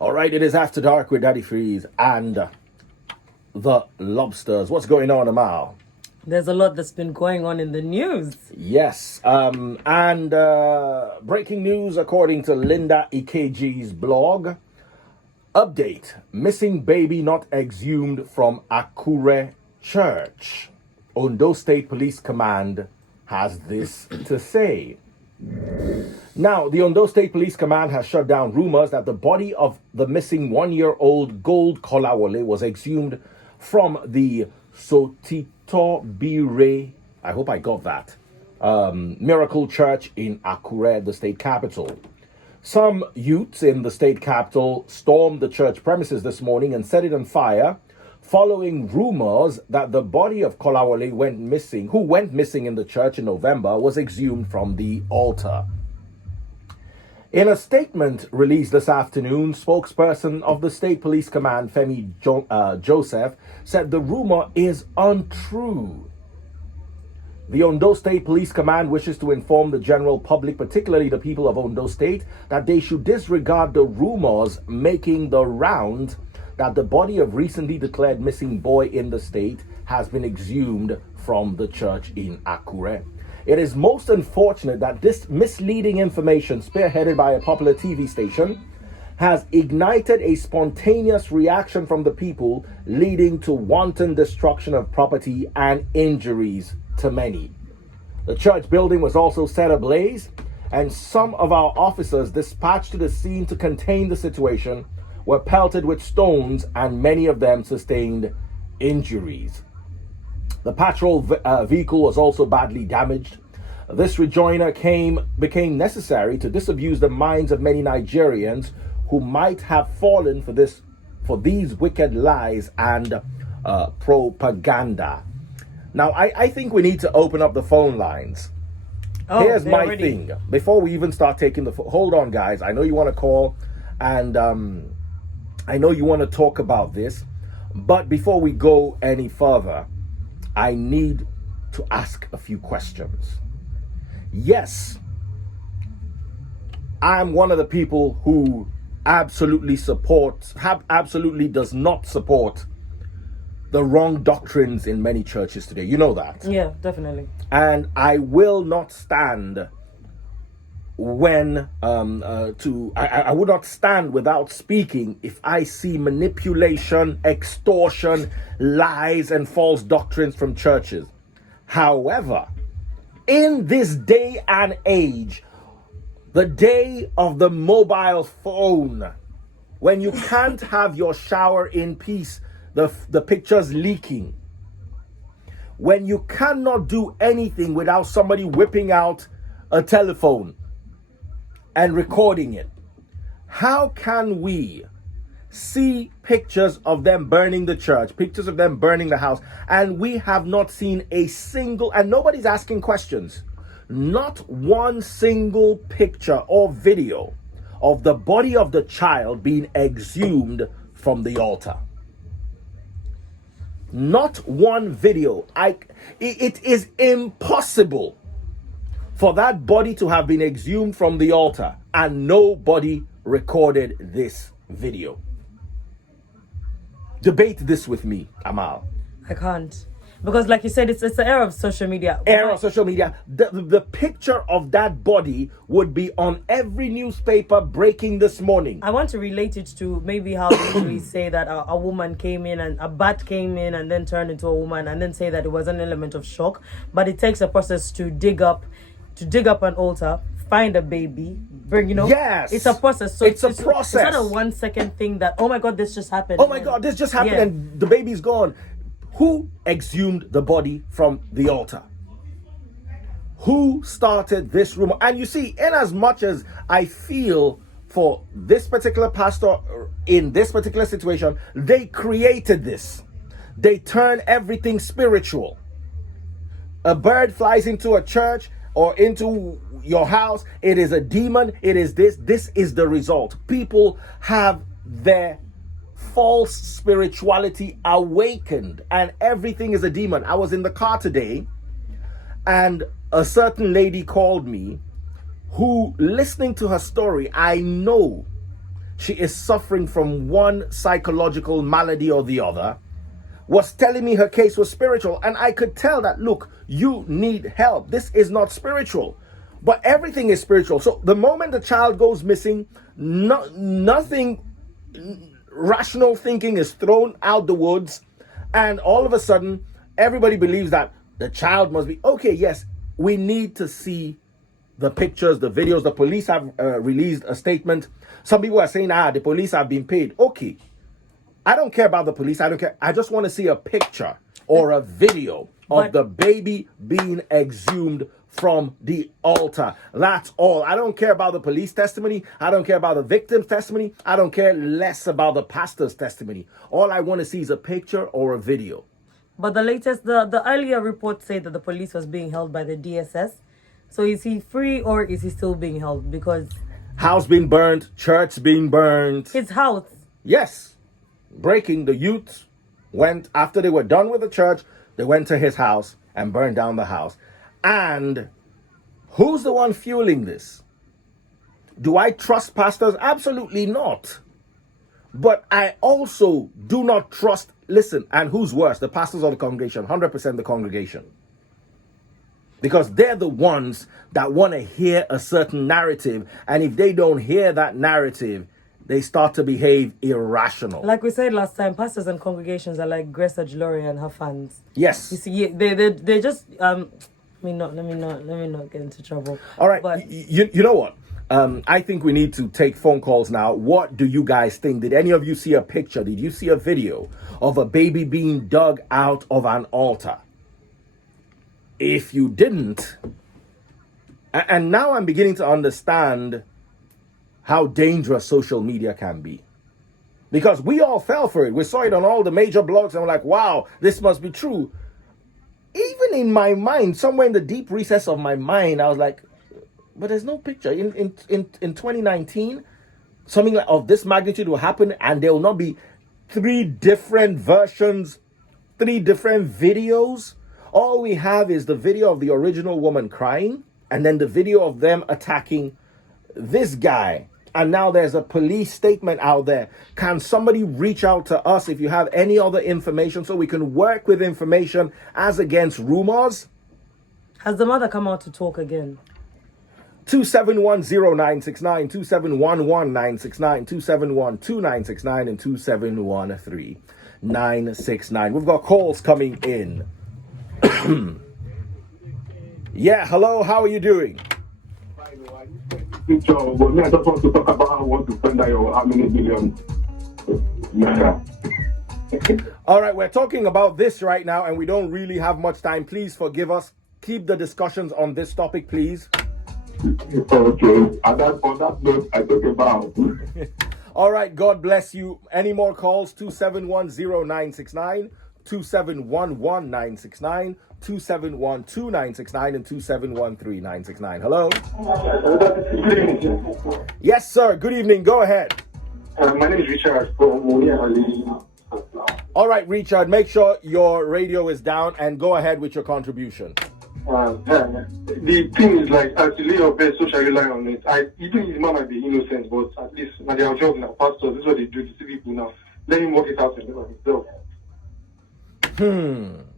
All right, it is After Dark with Daddy Freeze and the Lobsters. What's going on, Amal? There's a lot that's been going on in the news. Yes, and breaking news according to Linda Ikeji's blog. Update, missing baby not exhumed from Akure Church. Ondo State Police Command has this to say. Now, the Ondo State Police Command has shut down rumors that the body of the missing one-year-old Gold Kolawole was exhumed from the Sotito Bire, I hope I got that, Miracle Church in Akure, the state capital. Some youths in the state capital stormed the church premises this morning and set it on fire, following rumors that the body of Kolawole who went missing in the church in November, was exhumed from the altar. In a statement released this afternoon, spokesperson of the State Police Command, Femi Joseph, said the rumor is untrue. The Ondo State Police Command wishes to inform the general public, particularly the people of Ondo State, that they should disregard the rumors making the round that the body of recently declared missing boy in the state has been exhumed from the church in Akure. It is most unfortunate that this misleading information, spearheaded by a popular TV station, has ignited a spontaneous reaction from the people, leading to wanton destruction of property and injuries to many. The church building was also set ablaze, and some of our officers dispatched to the scene to contain the situation were pelted with stones, and many of them sustained injuries. The patrol vehicle was also badly damaged. This rejoinder became necessary to disabuse the minds of many Nigerians who might have fallen for these wicked lies and propaganda. Now, I think we need to open up the phone lines. Here's my thing. Before we even start taking hold on, guys. I know you want to call, and I know you want to talk about this, but before we go any further, I need to ask a few questions. Yes, I'm one of the people who absolutely does not support the wrong doctrines in many churches today. You know that. Yeah, definitely. And I will not stand I would not stand without speaking if I see manipulation, extortion, lies, and false doctrines from churches. However, in this day and age, the day of the mobile phone, when you can't have your shower in peace, the pictures leaking, when you cannot do anything without somebody whipping out a telephone and recording it, how can we see pictures of them burning the church, pictures of them burning the house, and we have not seen a single, and nobody's asking questions, not one single picture or video of the body of the child being exhumed from the altar? Not one video. It is impossible for that body to have been exhumed from the altar and nobody recorded this video. Debate this with me, Amal. I can't. Because like you said, it's the era of social media. The picture of that body would be on every newspaper breaking this morning. I want to relate it to maybe how they usually say that a woman came in and a bat came in and then turned into a woman, and then say that it was an element of shock. But it takes a process to dig up an altar, find a baby, Yes, it's a process. So it's a process. It's not a 1 second thing that, oh my God, this just happened. Oh my God, this just happened, and the baby's gone. Who exhumed the body from the altar? Who started this rumor? And you see, in as much as I feel for this particular pastor in this particular situation, they created this. They turn everything spiritual. A bird flies into a church or into your house, it is a demon, it is this is the result. People have their false spirituality awakened and everything is a demon. I was in the car today and a certain lady called me who, listening to her story, I know she is suffering from one psychological malady or the other, was telling me her case was spiritual. And I could tell that, look, you need help. This is not spiritual. But everything is spiritual. So the moment the child goes missing, nothing rational thinking is thrown out the woods. And all of a sudden, everybody believes that the child must be, okay, yes, we need to see the pictures, the videos. The police have released a statement. Some people are saying, the police have been paid. Okay. I don't care about the police. I don't care. I just want to see a picture or a video of the baby being exhumed from the altar. That's all. I don't care about the police testimony. I don't care about the victim's testimony. I don't care less about the pastor's testimony. All I want to see is a picture or a video. But the latest, the earlier reports say that the police was being held by the DSS. So is he free or is he still being held? Because house being burned, church being burned. His house. Yes. Breaking, the youth went, after they were done with the church, they went to his house and burned down the house. And who's the one fueling this? Do I trust pastors? Absolutely not. But I also do not trust, listen, and who's worse, the pastors or the congregation? 100% the congregation. Because they're the ones that want to hear a certain narrative. And if they don't hear that narrative, they start to behave irrational. Like we said last time, pastors and congregations are like Greta Gloria and her fans. Yes. You see, they just let me not get into trouble. All right. But you know what? I think we need to take phone calls now. What do you guys think? Did any of you see a picture? Did you see a video of a baby being dug out of an altar? If you didn't, and now I'm beginning to understand how dangerous social media can be. Because we all fell for it. We saw it on all the major blogs and we're like, wow, this must be true. Even in my mind, somewhere in the deep recess of my mind, I was like, but there's no picture. In 2019, something like of this magnitude will happen and there will not be 3 different versions, 3 different videos. All we have is the video of the original woman crying and then the video of them attacking this guy. And now there's a police statement out there. Can somebody reach out to us if you have any other information so we can work with information as against rumors? Has the mother come out to talk again? 2710969, 2711969, 2712969, and 2713969. We've got calls coming in. Yeah, hello, how are you doing? But me, I just want to talk about how I want to spend how many billion. All right, we're talking about this right now and we don't really have much time. Please forgive us. Keep the discussions on this topic, please. Okay. On that note, I talk about. All right, God bless you. Any more calls? 2710969, 2711969, 2712969, and 2713969. Hello? Yes, sir. Good evening. Go ahead. My name is Richard from All right, Richard, make sure your radio is down and go ahead with your contribution. The thing is like, as the layer of best social rely on it. Even his man might be innocent, but at least now they are job now. Pastors, this is what they do to see people now. Let him work it out himself.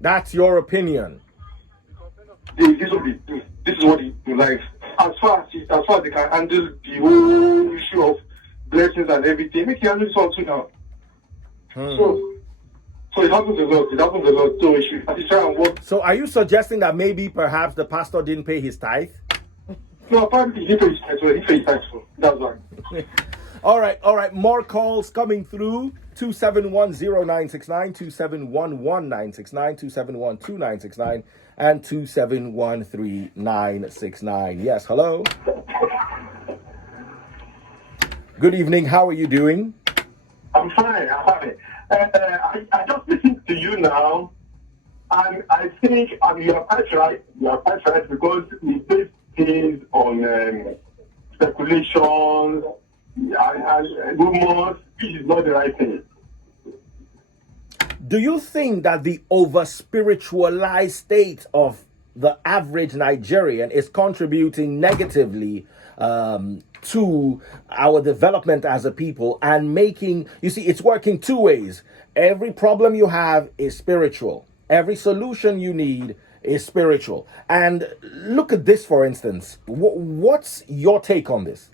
That's your opinion. This is what he likes. As far as they can handle the whole issue of blessings and everything, make it handle this one too now. So it happens a lot. So we should try and work. So are you suggesting that maybe perhaps the pastor didn't pay his tithe? No, apparently he paid his tithe. He paid his tithe. That's why. All right. More calls coming through. 2710969, 2711969, 2712969, and 2713969. Yes, hello. Good evening. How are you doing? I'm fine. I just listened to you now, and I think you are quite right. You are quite right because we base things on speculations and rumors, which is not the right thing. Do you think that the over-spiritualized state of the average Nigerian is contributing negatively to our development as a people and making, you see, it's working two ways. Every problem you have is spiritual. Every solution you need is spiritual. And look at this, for instance. What's your take on this?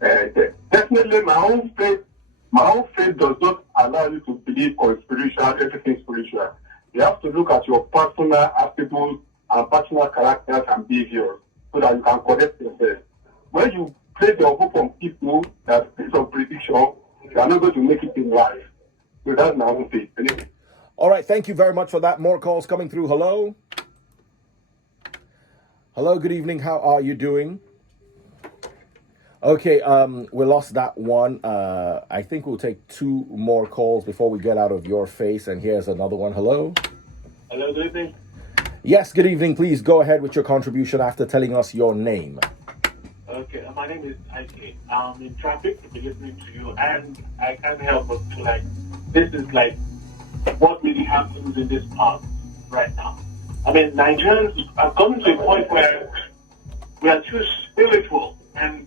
Definitely, my own faith does not allow you to believe on spiritual, everything spiritual. You have to look at your personal attributes and personal characters and behaviors so that you can correct yourself. When you place your hope on people that based on prediction, you are not going to make it in life. So that's my own faith. Anyway. All right, thank you very much for that. More calls coming through. Hello. Hello, good evening. How are you doing? Okay, we lost that one. I think we'll take two more calls before we get out of your face. And here's another one. Hello. Hello, good evening. Yes, good evening. Please go ahead with your contribution after telling us your name. Okay, my name is Ike. I'm in traffic to be listening to you, and I can't help but feel like this is like what really happens in this part right now. I mean, Nigerians have gotten to a point where we are too spiritual, and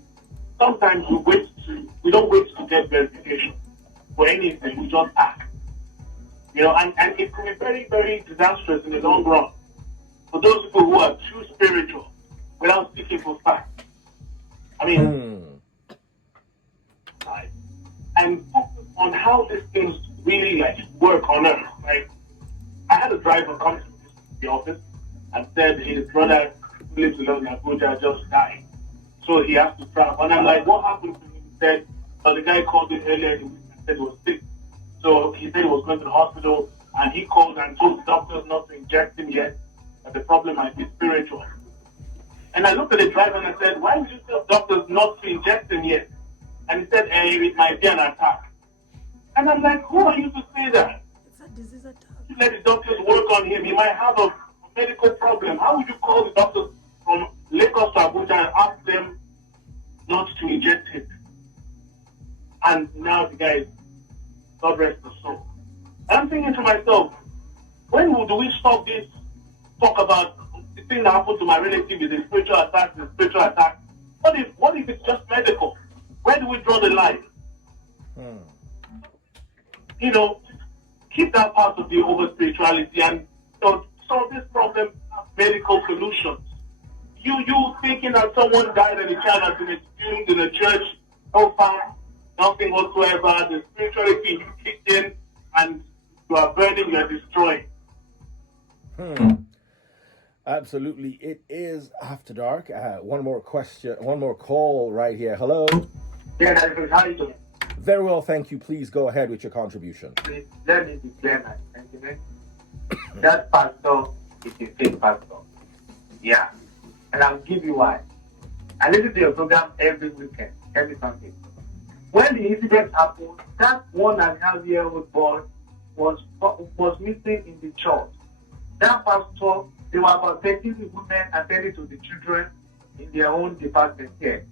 sometimes we don't wait to get verification for anything. We just act, and it can be very, very disastrous in the long run for those people who are too spiritual without seeking for facts. I mean, and focus on how these things really work on earth. Like, I had a driver come to the office and said his brother who lives alone in Abuja just died, so he has to travel. And I'm like, what happened to him? He said, the guy called in earlier in the week and said he was sick. So he said he was going to the hospital, and he called and told the doctors not to inject him yet, that the problem might be spiritual. And I looked at the driver and I said, why would you tell doctors not to inject him yet? And he said, it might be an attack. And I'm like, who are you to say that? It's a disease attack. You let the doctors work on him. He might have a medical problem. How would you call the doctors from Lagos to Abuja and ask them not to inject him? And now the guy is, God rest his soul. And I'm thinking to myself, when do we stop this talk about the thing that happened to my relative is a spiritual attack, What if it's just medical? Where do we draw the line? Keep that part of the over spirituality and solve this problem of medical solutions. You thinking that someone died and a child has been exhumed in a church, no fire, nothing whatsoever, the spirituality you kicked in and you are burning, you are destroying. Absolutely. It is after dark. One more question, one more call right here. Hello. Yeah, how are you doing? Very well, thank you. Please go ahead with your contribution. Please let me declare my sentiment. That pastor is a fake pastor. Yeah. And I'll give you why. I listen to your program every weekend, every Sunday. When the incident happened, that 1.5-year-old boy was missing in the church. That pastor, there were about 13 women attending to the children in their own department here.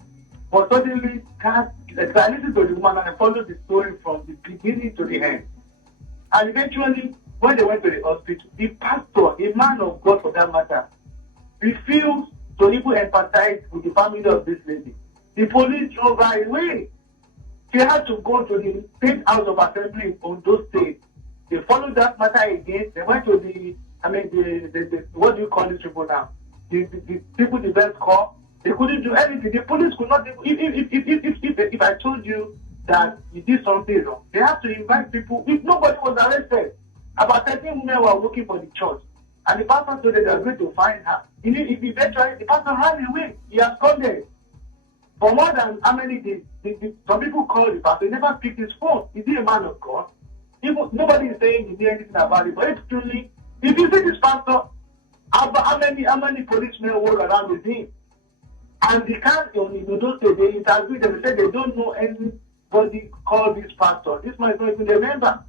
But suddenly, I listened to the woman and I followed the story from the beginning to the end. And eventually, when they went to the hospital, the pastor, a man of God for that matter, refused to even empathize with the family of this lady. The police drove her away. She had to go to the State House of Assembly in Ondo State. They followed that matter again. They went to the what do you call this people now? The people defense corps. They couldn't do anything. The police could not. If I told you that you did something wrong, they have to invite people. If nobody was arrested, about 13 women were working for the church, and the pastor told them they were going to find her. If eventually the pastor ran away, he absconded for more than how many days? Some people called the pastor. He never picked his phone. Is he a man of God? Nobody is saying he did anything about it. But it's truly, if you see this pastor, how many policemen walk around with him? And they can't, those days, they interviewed them. They said they don't know anybody called this pastor. This man is not even a member.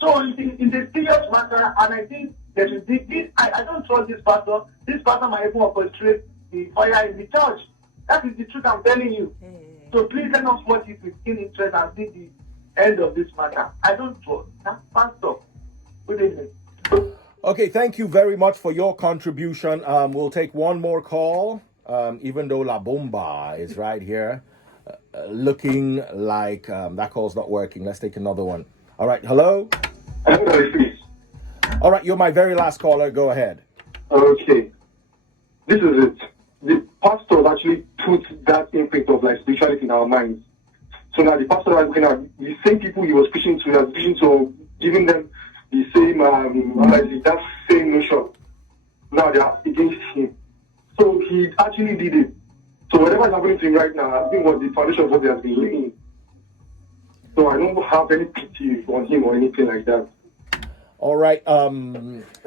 So it's a serious matter, and I think there should be, I don't trust this pastor. This pastor might even orchestrate the fire in the church. That is the truth I'm telling you. So please let us watch it with keen interest and see the end of this matter. I don't trust that pastor. Good evening. Okay, thank you very much for your contribution. We'll take one more call. even though La Bomba is right here, looking like that call's not working. Let's take another one. All right, hello? Hello, please. All right, you're my very last caller. Go ahead. Okay. This is it. The pastor actually put that imprint of like spirituality in our minds. So now the pastor was looking at the same people he was preaching to, giving them the same, that same notion. Now they are against him. So he actually did it. So whatever is happening to him right now, I think was the foundation of what he has been living. So I don't have any pity on him or anything like that. All right.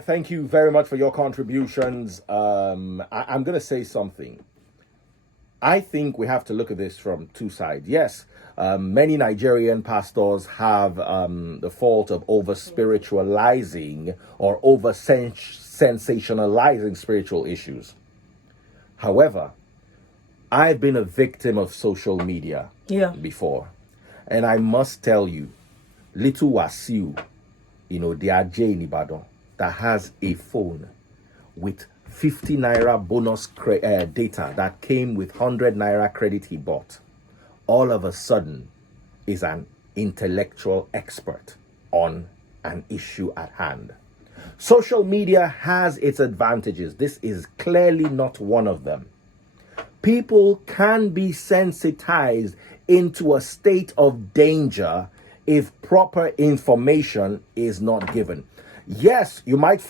Thank you very much for your contributions. I'm going to say something. I think we have to look at this from two sides. Yes, many Nigerian pastors have the fault of over spiritualizing or over sensationalizing spiritual issues. However, I've been a victim of social media before. And I must tell you, little Wasiu, the Ajay in Ibadan, that has a phone with 50 naira bonus data that came with 100 naira credit he bought, all of a sudden is an intellectual expert on an issue at hand. Social media has its advantages. This is clearly not one of them. People can be sensitized into a state of danger if proper information is not given. Yes, we might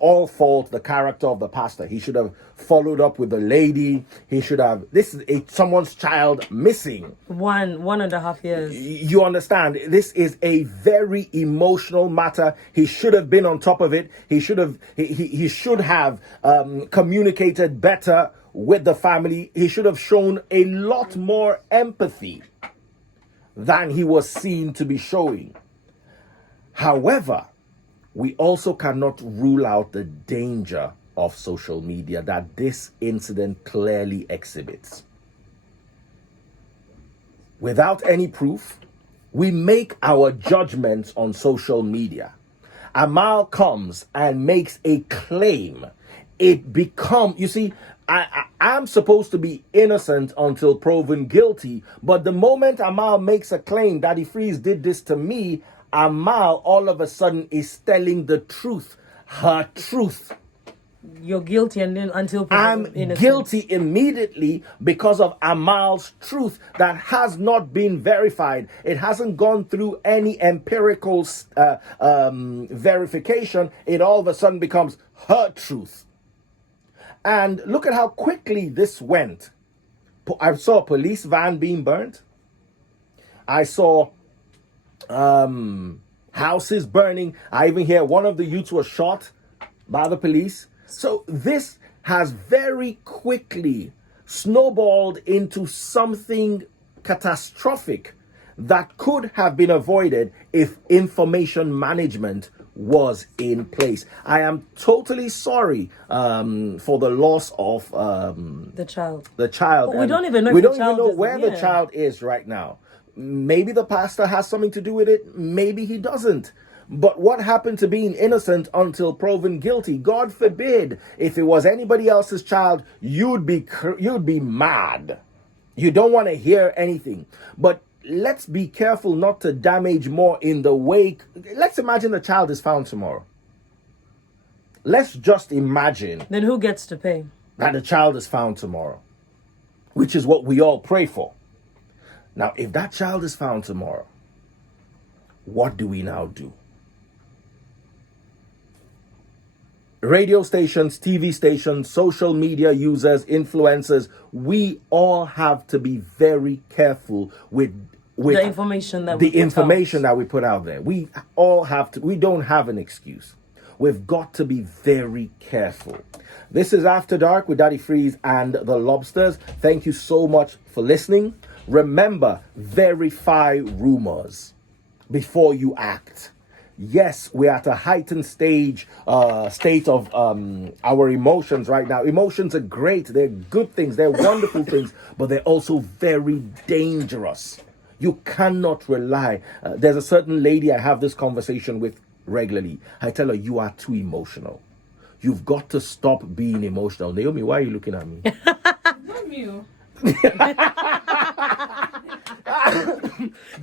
all fault the character of the pastor. He should have followed up with the lady. This is someone's child missing. 1.5 years. You understand? This is a very emotional matter. He should have been on top of it. He should have communicated better with the family. He should have shown a lot more empathy than he was seen to be showing. However, we also cannot rule out the danger of social media that this incident clearly exhibits. Without any proof, we make our judgments on social media. Amal comes and makes a claim. I'm supposed to be innocent until proven guilty, but the moment Amal makes a claim that Ifreeze did this to me, Amal all of a sudden is telling the truth, her truth. You're guilty and then until I'm innocent. Guilty immediately because of Amal's truth that has not been verified. It hasn't gone through any empirical verification. It all of a sudden becomes her truth. And look at how quickly this went. I saw a police van being burnt. I saw houses burning. I even hear one of the youths was shot by the police. So this has very quickly snowballed into something catastrophic that could have been avoided if information management was in place. I am totally sorry for the loss of the child. But we don't even know. We don't even know where the child is right now. Maybe the pastor has something to do with it. Maybe he doesn't. But what happened to being innocent until proven guilty? God forbid, if it was anybody else's child, you'd be mad. You don't want to hear anything. But let's be careful not to damage more in the wake. Let's imagine the child is found tomorrow. Let's just imagine. Then who gets to pay? That the child is found tomorrow, which is what we all pray for. Now, if that child is found tomorrow, what do we now do? Radio stations, TV stations, social media users, influencers, we all have to be very careful with the information that we put out there. We all have to. We don't have an excuse. We've got to be very careful. This is After Dark with Daddy Freeze and the Lobsters. Thank you so much for listening. Remember, verify rumors before you act. Yes, we're at a heightened state of our emotions right now. Emotions are great. They're good things. They're wonderful things, but they're also very dangerous. You cannot rely. There's a certain lady I have this conversation with regularly. I tell her, you are too emotional. You've got to stop being emotional. Naomi, why are you looking at me? Not you.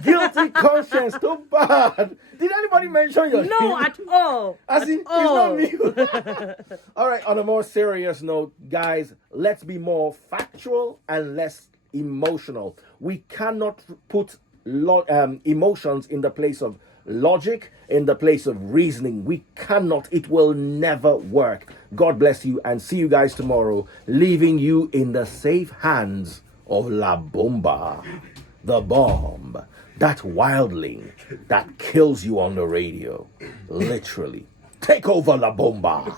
Guilty conscience, too bad. Did anybody mention your No, name? at all. As At in, all. it's not me. All right, on a more serious note, guys, let's be more factual and less emotional. We cannot put emotions in the place of logic, in the place of reasoning. We cannot. It will never work. God bless you and see you guys tomorrow, leaving you in the safe hands of La Bomba, the bomb, that wildling that kills you on the radio. Literally. Take over La Bomba.